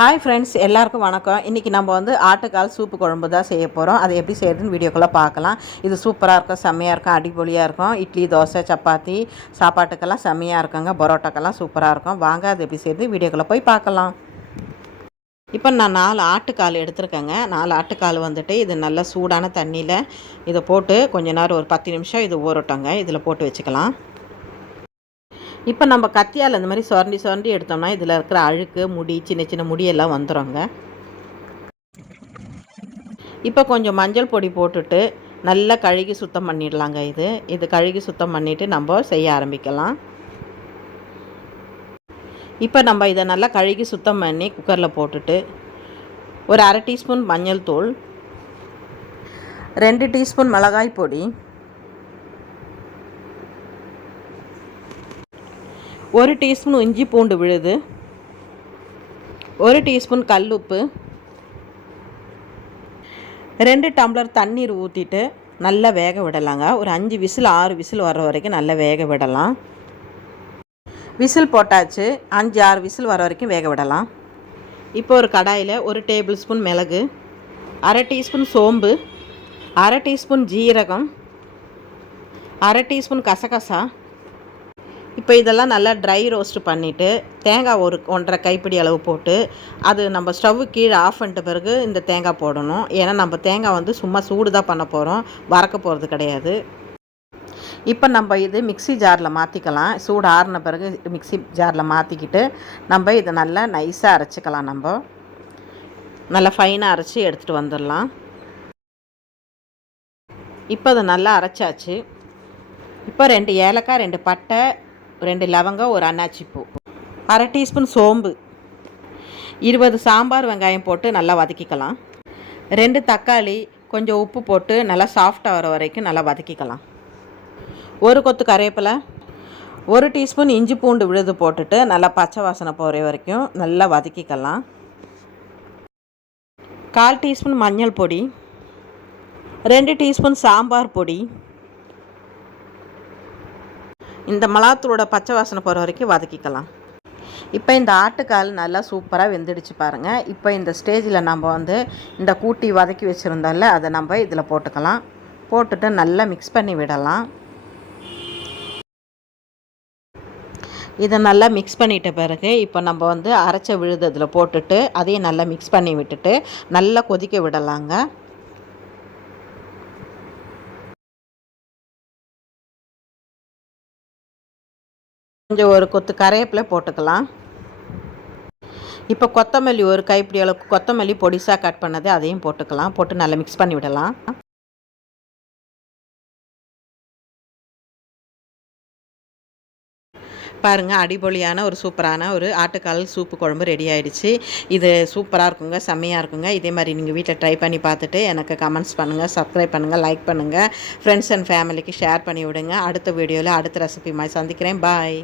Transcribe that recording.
Hi friends எல்லாருக்கும் வணக்கம். இன்றைக்கி நம்ம வந்து ஆட்டுக்கால் சூப்பு குழம்பு தான் செய்ய போகிறோம் அதை எப்படி செய்யறதுன்னு வீடியோக்குள்ளே பார்க்கலாம். இது சூப்பராக இருக்கும் செம்மையாக இருக்கும் அடிப்பொலியாக இருக்கும். இட்லி தோசை சப்பாத்தி சாப்பாட்டுக்கெல்லாம் செம்மையாக இருக்குங்க. பரோட்டாக்கெல்லாம் சூப்பராக இருக்கும். வாங்க அது எப்படி செய்யறது வீடியோக்குள்ளே போய் பார்க்கலாம். இப்போ நான் நாலு ஆட்டுக்கால் எடுத்திருக்கேங்க. நாலு ஆட்டுக்கால் வந்துட்டு இது நல்லா சூடான தண்ணியில் இதை போட்டு கொஞ்ச நேரம் ஒரு பத்து நிமிஷம் இது ஊறட்டோங்க. இதில் போட்டு வச்சுக்கலாம். இப்போ நம்ம கத்தியால் இந்த மாதிரி சுரண்டி சுரண்டி எடுத்தோம்னா இதில் இருக்கிற அழுக்கு முடி சின்ன சின்ன முடியெல்லாம் வந்துடுங்க இப்போ கொஞ்சம் மஞ்சள் பொடி போட்டுட்டு நல்லா கழுகி சுத்தம் பண்ணிடலாங்க இது. இது கழுகி சுத்தம் பண்ணிவிட்டு நம்ம செய்ய ஆரம்பிக்கலாம். இப்போ நம்ம இதை நல்லா கழுகி சுத்தம் பண்ணி குக்கரில் போட்டுட்டு ஒரு அரை டீஸ்பூன் மஞ்சள் தூள் ரெண்டு டீஸ்பூன் மிளகாய் பொடி ஒரு டீஸ்பூன் இஞ்சி பூண்டு விழுது ஒரு டீஸ்பூன் கல் உப்பு ரெண்டு டம்ளர் தண்ணீர் ஊற்றிட்டு நல்லா வேக விடலாங்க. ஒரு அஞ்சு விசில் ஆறு விசில் வர வரைக்கும் நல்லா வேக விடலாம். விசில் போட்டாச்சு அஞ்சு ஆறு விசில் வர வரைக்கும் வேக விடலாம். இப்போ ஒரு கடாயில் ஒரு டேபிள் ஸ்பூன் மிளகு அரை டீஸ்பூன் சோம்பு அரை டீஸ்பூன் ஜீரகம் அரை டீஸ்பூன் கசகசா இப்போ இதெல்லாம் நல்லா ட்ரை ரோஸ்ட் பண்ணிவிட்டு தேங்காய் ஒரு ஒன்றரை கைப்பிடி அளவு போட்டு அது நம்ம ஸ்டவ்வு கீழே ஆஃப் பண்ணிட்ட பிறகு இந்த தேங்காய் போடணும். ஏன்னா நம்ம தேங்காய் வந்து சும்மா சூடு தான் பண்ண போகிறோம் வறக்க போகிறது கிடையாது. இப்போ நம்ம இது மிக்சி ஜாரில் மாற்றிக்கலாம் சூடு ஆறின பிறகு மிக்சி ஜாரில் மாற்றிக்கிட்டு நம்ம இதை நல்லா நைஸாக அரைச்சிக்கலாம் நம்ம. நல்லா ஃபைனாக அரைச்சி எடுத்துகிட்டு வந்துடலாம். இப்போ அதை நல்லா அரைச்சாச்சு. இப்போ ரெண்டு ஏலக்காய் ரெண்டு பட்டை ரெண்டு லவங்கம் ஒரு அன்னாச்சி பூ. அரை டீஸ்பூன் சோம்பு. இருபது சாம்பார் வெங்காயம் போட்டு நல்லா வதக்கிக்கலாம். ரெண்டு தக்காளி கொஞ்சம் உப்பு போட்டு நல்லா சாஃப்டாக வர வரைக்கும் நல்லா வதக்கிக்கலாம். ஒரு கொத்து கருவேப்பிலை ஒரு டீஸ்பூன் இஞ்சி பூண்டு விழுது போட்டுட்டு நல்லா பச்சை வாசனை போகிற வரைக்கும் நல்லா வதக்கிக்கலாம். கால் டீஸ்பூன் மஞ்சள் பொடி ரெண்டு டீஸ்பூன் சாம்பார் பொடி இந்த மிளகாத்தூளோட பச்சை வாசனை போகிற வரைக்கும் வதக்கிக்கலாம். இப்போ இந்த ஆட்டுக்கால் நல்லா சூப்பராக வெந்துடுச்சு பாருங்கள் இப்போ இந்த ஸ்டேஜில் நம்ம வந்து இந்த கூட்டி வதக்கி வச்சுருந்தோம்ல அதை நம்ம இதில் போட்டுக்கலாம். போட்டுட்டு நல்லா மிக்ஸ் பண்ணி விடலாம். இதை நல்லா மிக்ஸ் பண்ணிட்ட பிறகு இப்போ நம்ம வந்து அரைச்ச விழுது அதில் போட்டுட்டு அதையும் நல்லா மிக்ஸ் பண்ணி விட்டுட்டு நல்லா கொதிக்க விடலாங்க. கொஞ்சம் ஒரு கொத்து கரையப்பில் போட்டுக்கலாம். இப்போ கொத்தமல்லி ஒரு கைப்பிடி அளவுக்கு கொத்தமல்லி பொடிசாக கட் பண்ணது அதையும் போட்டுக்கலாம். போட்டு நல்லா மிக்ஸ் பண்ணி விடலாம். பாருங்கள் அடிபொலியான ஒரு சூப்பரான ஒரு ஆட்டுக்கால் சூப்பு குழம்பு ரெடி ஆகிடுச்சு இது சூப்பராக இருக்குங்க செம்மையாக இருக்குங்க. இதே மாதிரி நீங்கள் வீட்டில் ட்ரை பண்ணி பார்த்துட்டு எனக்கு கமெண்ட்ஸ் பண்ணுங்கள் சப்ஸ்கிரைப் பண்ணுங்கள் லைக் பண்ணுங்கள் ஃப்ரெண்ட்ஸ் அண்ட் ஃபேமிலிக்கு ஷேர் பண்ணி விடுங்க. அடுத்த வீடியோவில் அடுத்த ரெசிபி மாதிரி சந்திக்கிறேன். பாய்